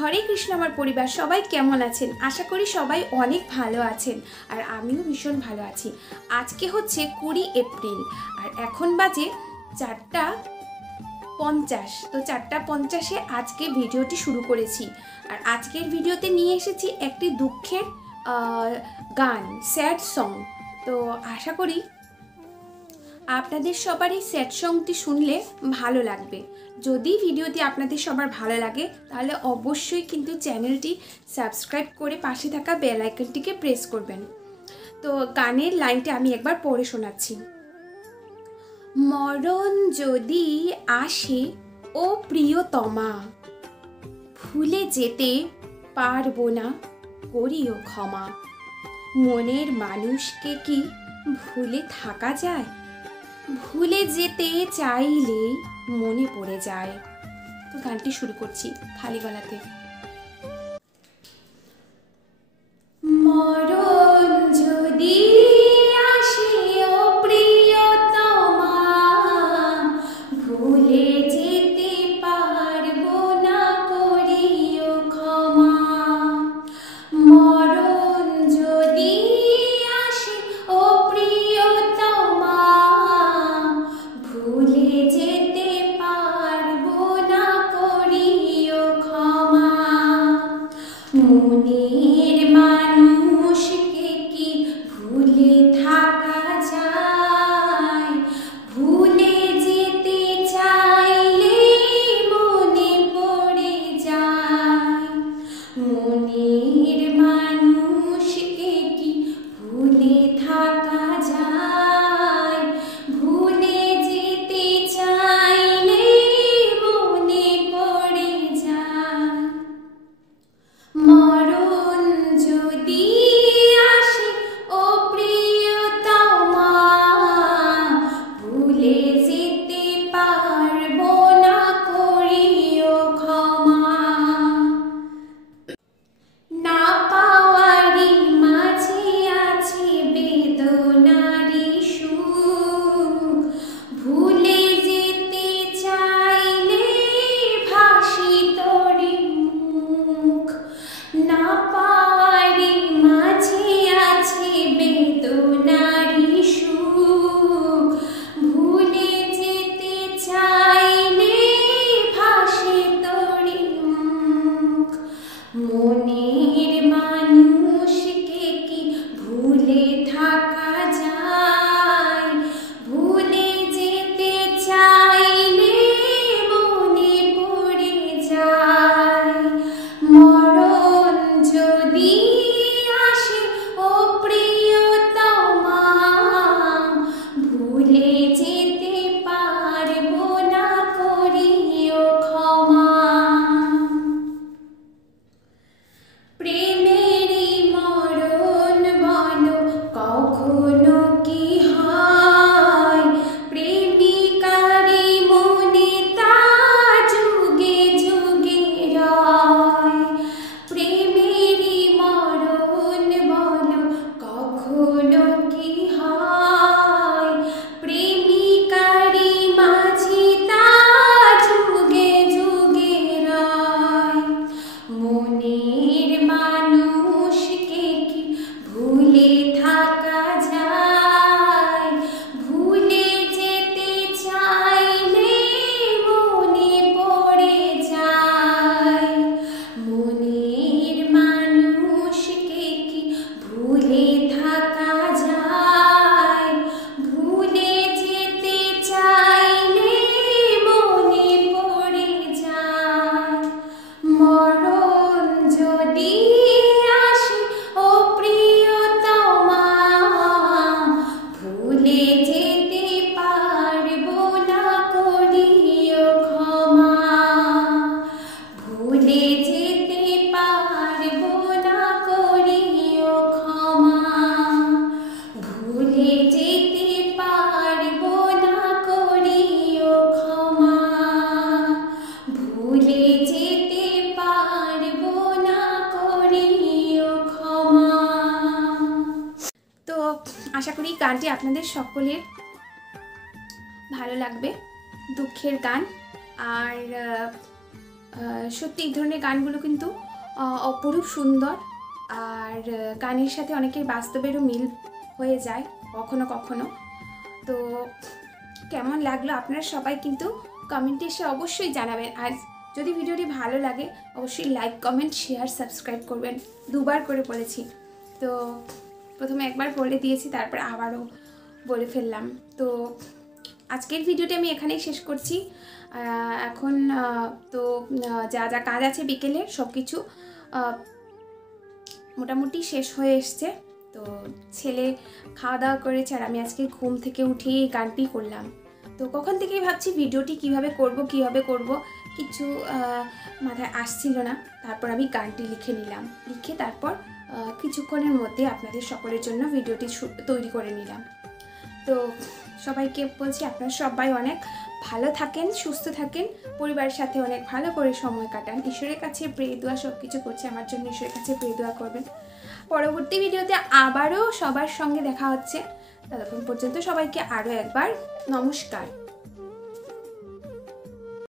হরে কৃষ্ণ আমার পরিবার সবাই কেমন আছেন? আশা করি সবাই অনেক ভালো আছেন আর আমিও ভীষণ ভালো আছি। আজকে হচ্ছে 20 এপ্রিল আর এখন বাজে 4:50। তো 4:50-এ আজকে ভিডিওটি শুরু করেছি। আর আজকের ভিডিওতে নিয়ে এসেছি একটি দুঃখের গান, স্যাড সং। তো আশা করি আপনাদের সবারই স্যাড সংটি শুনলে ভালো লাগবে। যদি ভিডিওটি আপনাদের সবার ভালো লাগে তাহলে অবশ্যই কিন্তু চ্যানেলটি সাবস্ক্রাইব করে পাশে থাকা বেল আইকনটিকে প্রেস করবেন। তো গানের লাইনটা আমি একবার পড়ে শোনাচ্ছি। মরণ যদি আসে ও প্রিয়তমা, ভুলে যেতে পারবো না, করিও ক্ষমা। মনের মানুষকে কি ভুলে থাকা যায়? ভুলে যেতে চাইলে মনে পড়ে যায়। তো গানটি শুরু করছি খালি গলাতে। মরণ যদি আসে ও প্রিয়তমা, ভুলে যেতে পারবো না, করিও ক্ষমা। মরণ যদি আসে ও প্রিয়তমা, ভুলে যেতে পারবো না, করিও ক্ষমা। মনের মানুষকে কি ভুলে থাকা যায়? ভুলে যেতে চাইলে মনে পড়ে যায়। মনের মানুষকে কি ভুলে থাকা যায়? ভুলে যেতে চাইলে মনে পড়ে যায়। মরণ যদি আসে ও প্রিয়তমা, ভুলে যেতে পারবো না, করিও ক্ষমা। না পাওয়ারই মাঝে আছে বেদনারই সুখ, ভুলে যেতে চাইলে ভাসি তোরে মুখ। না পাওয়ারই মাঝে আছে বেদনারই সুখ, ভুলে যেতে চাইলে ভাসি তোরে মুখ। মনের মানুষকে কি ভুলে থাকা যায়? ভুলে যেতে চাইলে মনে পড়ে যায়। মরণ যদি আসে ও প্রিয়তমা, ভুলে যেতে পারবো না, করিও ক্ষমা। প্রেমেরই মরণ বলো কখনো কি হয়? প্রেমিকারই মনে তা যুগে যুগে রয়। প্রেমেরই মরণ বলো কখনো কি হয়? প্রেমিকারই মাঝে তা যুগে যুগে রয়। মনের মানুষকে কি ভুলে থাকা যায়? ভুলে যেতে চাইলে মনে পড়ে যায়। মনের মানুষকে কি ভুলে থাকা যায়? ভুলে যেতে চাইলে মনে পড়ে যায়। মরণ যদি আসে ও প্রিয়তমা, ভুলে যেতে পারবো না, করিও ক্ষমা। ভুলে যেতে পারবো না, করিও ক্ষমা। ভুলে যেতে পারবো না, করিও ক্ষমা। ভুলে যেতে পারবো না, করিও ক্ষমা। তো আশা করি গানটি আপনাদের সকলের ভালো লাগবে। দুঃখের গান আর সত্যি এই ধরনের গানগুলো কিন্তু অপরূপ সুন্দর, আর গানের সাথে অনেকের বাস্তবেরও মিল হয়ে যায় কখনো কখনো। তো কেমন লাগলো আপনারা সবাই কিন্তু কমেন্টে এসে অবশ্যই জানাবেন। আর যদি ভিডিওটি ভালো লাগে অবশ্যই লাইক, কমেন্ট, শেয়ার, সাবস্ক্রাইব করবেন। দুবার করে বলেছি, তো প্রথমে একবার বলে দিয়েছি, তারপর আবারও বলে ফেললাম। তো আজকের ভিডিওটি আমি এখানেই শেষ করছি। এখন তো যা যা কাজ আছে বিকেলে সব কিছু মোটামুটি শেষ হয়ে এসছে। তো ছেলে খাওয়া দাওয়া করেছে, আর আমি আজকে ঘুম থেকে উঠেই গানটি করলাম। তো কখন থেকেই ভাবছি ভিডিওটি কিভাবে করব কিছু মাথায় আসছিল না। তারপর আমি গানটি লিখে নিলাম, লিখে তারপর কিছুক্ষণের মধ্যে আপনাদের সকলের জন্য ভিডিওটি তৈরি করে নিলাম। তো সবাইকে বলছি আপনারা সবাই অনেক ভালো থাকেন, সুস্থ থাকেন, পরিবারের সাথে অনেক ভালো করে সময় কাটান। ঈশ্বরের কাছে প্রে দোয়া সব কিছু করছি আমার জন্য, ঈশ্বরের কাছে প্রে দোয়া করবেন। পরবর্তী ভিডিওতে আবারও সবার সঙ্গে দেখা হচ্ছে। ততক্ষণ পর্যন্ত সবাইকে আরও একবার নমস্কার।